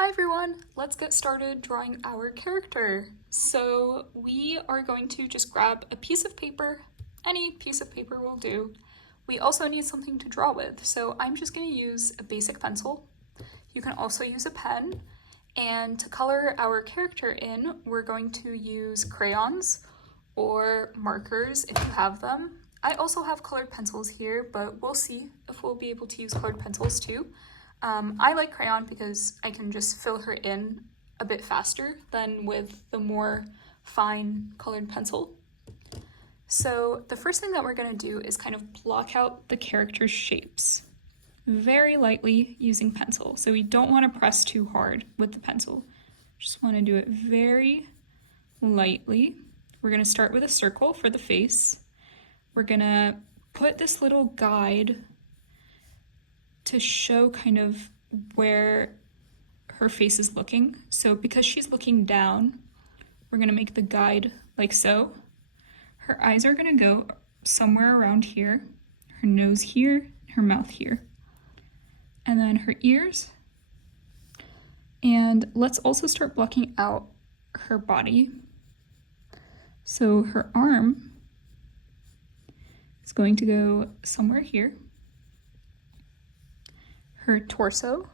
Hi everyone, let's get started drawing our character. So we are going to just grab a piece of paper, any piece of paper will do. We also need something to draw with, so I'm just going to use a basic pencil. You can also use a pen, and to color our character in, we're going to use crayons or markers if you have them. I also have colored pencils here, but we'll see if we'll be able to use colored pencils too. I like crayon because I can just fill her in a bit faster than with the more fine colored pencil. So the first thing that we're going to do is kind of block out the character's shapes very lightly using pencil. So we don't want to press too hard with the pencil. Just want to do it very lightly. We're going to start with a circle for the face. We're going to put this little guide to show kind of where her face is looking. So because she's looking down, we're going to make the guide like so. Her eyes are going to go somewhere around here, her nose here, her mouth here, and then her ears. And let's also start blocking out her body. So her arm is going to go somewhere here. Her torso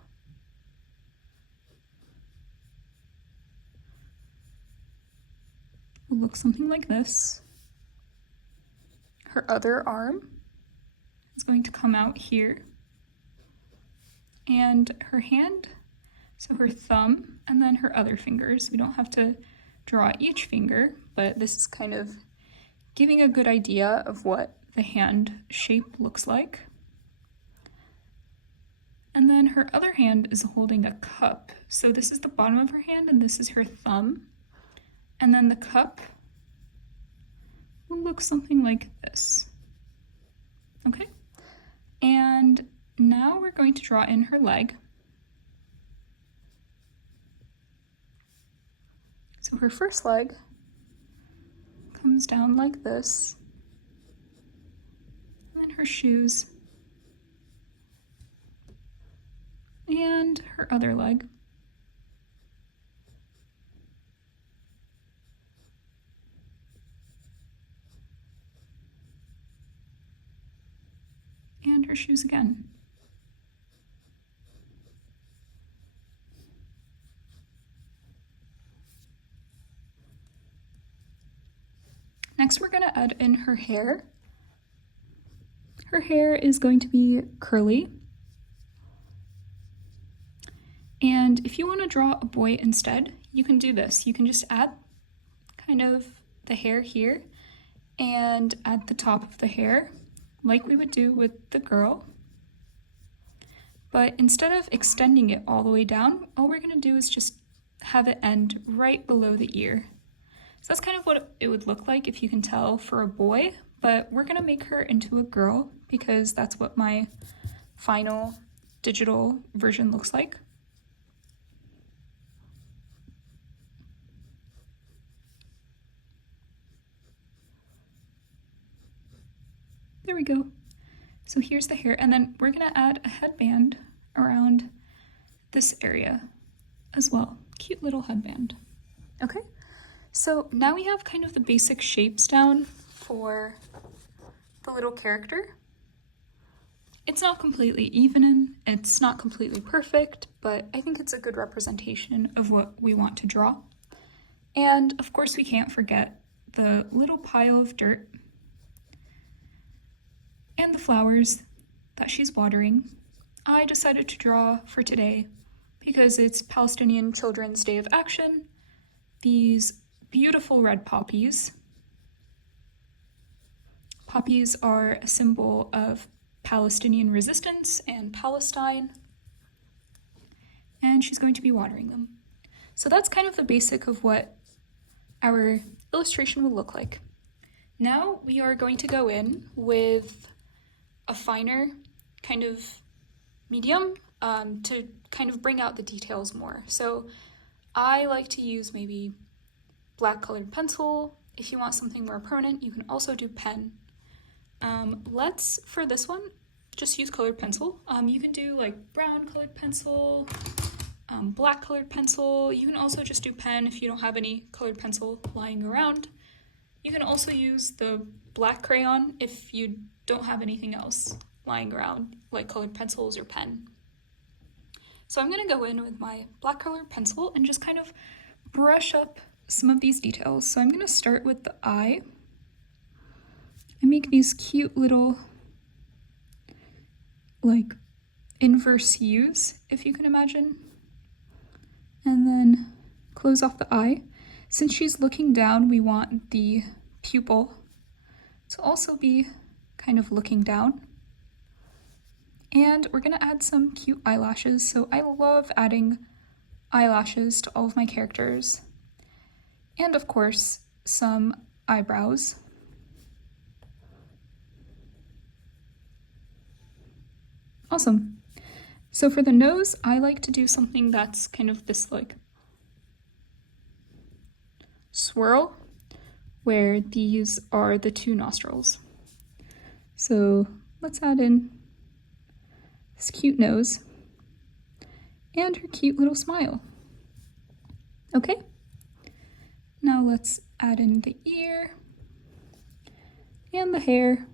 will look something like this. Her other arm is going to come out here. And her hand, so her thumb, and then her other fingers. We don't have to draw each finger, but this is kind of giving a good idea of what the hand shape looks like. And then her other hand is holding a cup. So this is the bottom of her hand and this is her thumb. And then the cup will look something like this. Okay? And now we're going to draw in her leg. So her first leg comes down like this. And then her shoes. And her other leg. And her shoes again. Next, we're going to add in her hair. Her hair is going to be curly. And if you want to draw a boy instead, you can do this. You can just add kind of the hair here and add the top of the hair like we would do with the girl. But instead of extending it all the way down, all we're going to do is just have it end right below the ear. So that's kind of what it would look like if you can tell for a boy, but we're going to make her into a girl because that's what my final digital version looks like. There we go. So here's the hair, and then we're gonna add a headband around this area as well. Cute little headband. Okay, so now we have kind of the basic shapes down for the little character. It's not completely even, it's not completely perfect, but I think it's a good representation of what we want to draw. And of course we can't forget the little pile of dirt and the flowers that she's watering. I decided to draw for today because it's Palestinian Children's Day of Action. These beautiful red poppies. Poppies are a symbol of Palestinian resistance and Palestine. And she's going to be watering them. So that's kind of the basic of what our illustration will look like. Now we are going to go in with a finer kind of medium to kind of bring out the details more. So I like to use maybe black colored pencil. If you want something more permanent, you can also do pen. Let's, for this one, just use colored pencil. You can do like brown colored pencil, black colored pencil. You can also just do pen if you don't have any colored pencil lying around. You can also use the black crayon if you don't have anything else lying around, like colored pencils or pen. So I'm going to go in with my black colored pencil and just kind of brush up some of these details. So I'm going to start with the eye. I make these cute little, like, inverse U's, if you can imagine. And then close off the eye. Since she's looking down, we want the pupil to also be kind of looking down. And we're gonna add some cute eyelashes. So I love adding eyelashes to all of my characters. And of course, some eyebrows. Awesome. So for the nose, I like to do something that's kind of this like swirl, where these are the two nostrils. So let's add in this cute nose and her cute little smile. Okay, now let's add in the ear and the hair.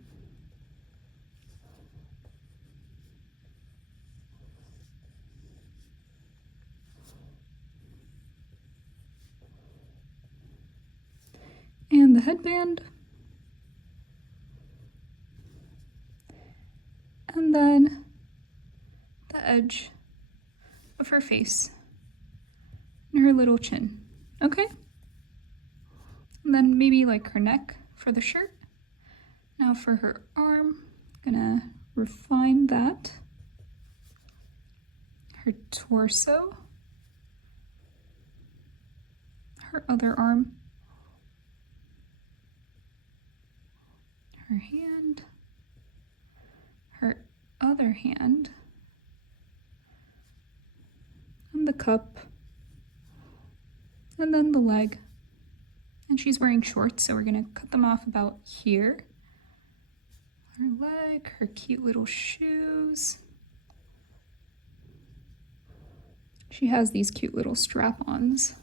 And the headband. And then the edge of her face and her little chin. Okay? And then maybe like her neck for the shirt. Now for her arm, gonna refine that. Her torso. Her other arm. Her hand, her other hand, and the cup, and then the leg. And she's wearing shorts, so we're gonna cut them off about here. Her leg, her cute little shoes. She has these cute little strap-ons.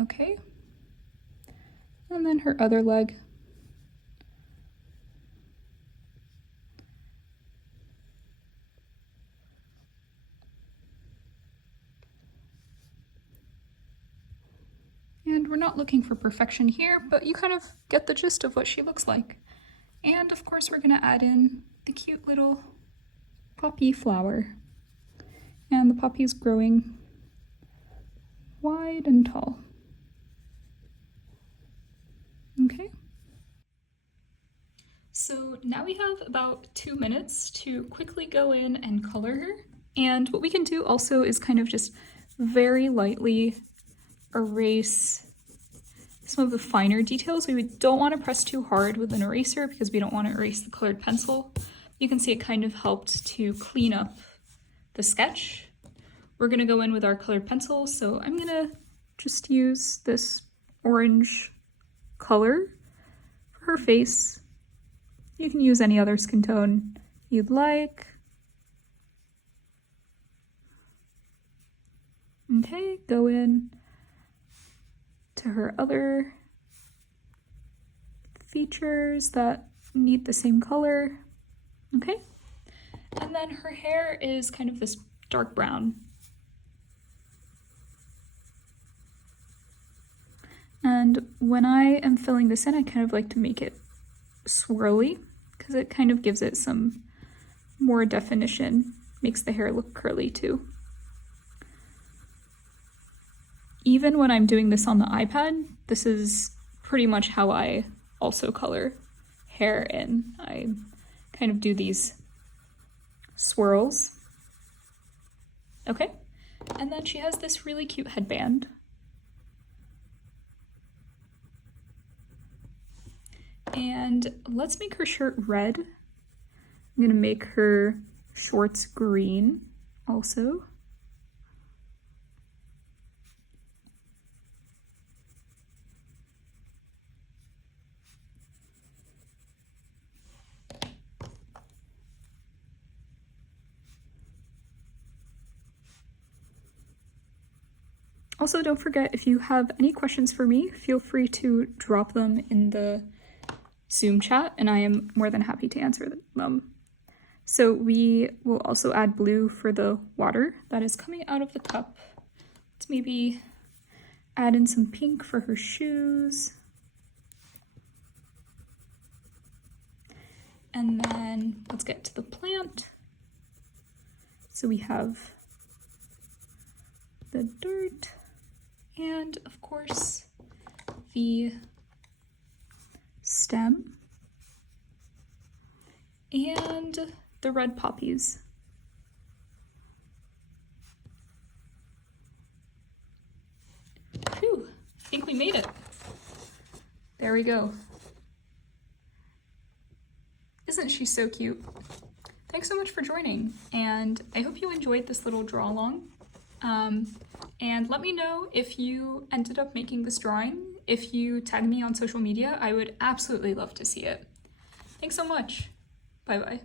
Okay. And then her other leg. And we're not looking for perfection here, but you kind of get the gist of what she looks like. And of course, we're gonna add in the cute little poppy flower. And the poppy is growing wide and tall. Okay. So now we have about 2 minutes to quickly go in and color her. And what we can do also is kind of just very lightly erase some of the finer details. We don't want to press too hard with an eraser because we don't want to erase the colored pencil. You can see it kind of helped to clean up the sketch. We're going to go in with our colored pencil, so I'm going to just use this orange color for her face. You can use any other skin tone you'd like. Okay, go in to her other features that need the same color. Okay, and then her hair is kind of this dark brown. And when I am filling this in, I kind of like to make it swirly because it kind of gives it some more definition, makes the hair look curly too. Even when I'm doing this on the iPad, this is pretty much how I also color hair in. I kind of do these swirls. Okay, and then she has this really cute headband. And let's make her shirt red. I'm gonna make her shorts green also. Also, don't forget, if you have any questions for me, feel free to drop them in the Zoom chat, and I am more than happy to answer them. So we will also add blue for the water that is coming out of the cup. Let's maybe add in some pink for her shoes. And then let's get to the plant. So we have the dirt and, of course, the stem and the red poppies. Phew, I think we made it. There we go. Isn't she so cute? Thanks so much for joining, and I hope you enjoyed this little draw along. And let me know if you ended up making this drawing. If you tag me on social media, I would absolutely love to see it. Thanks so much. Bye-bye.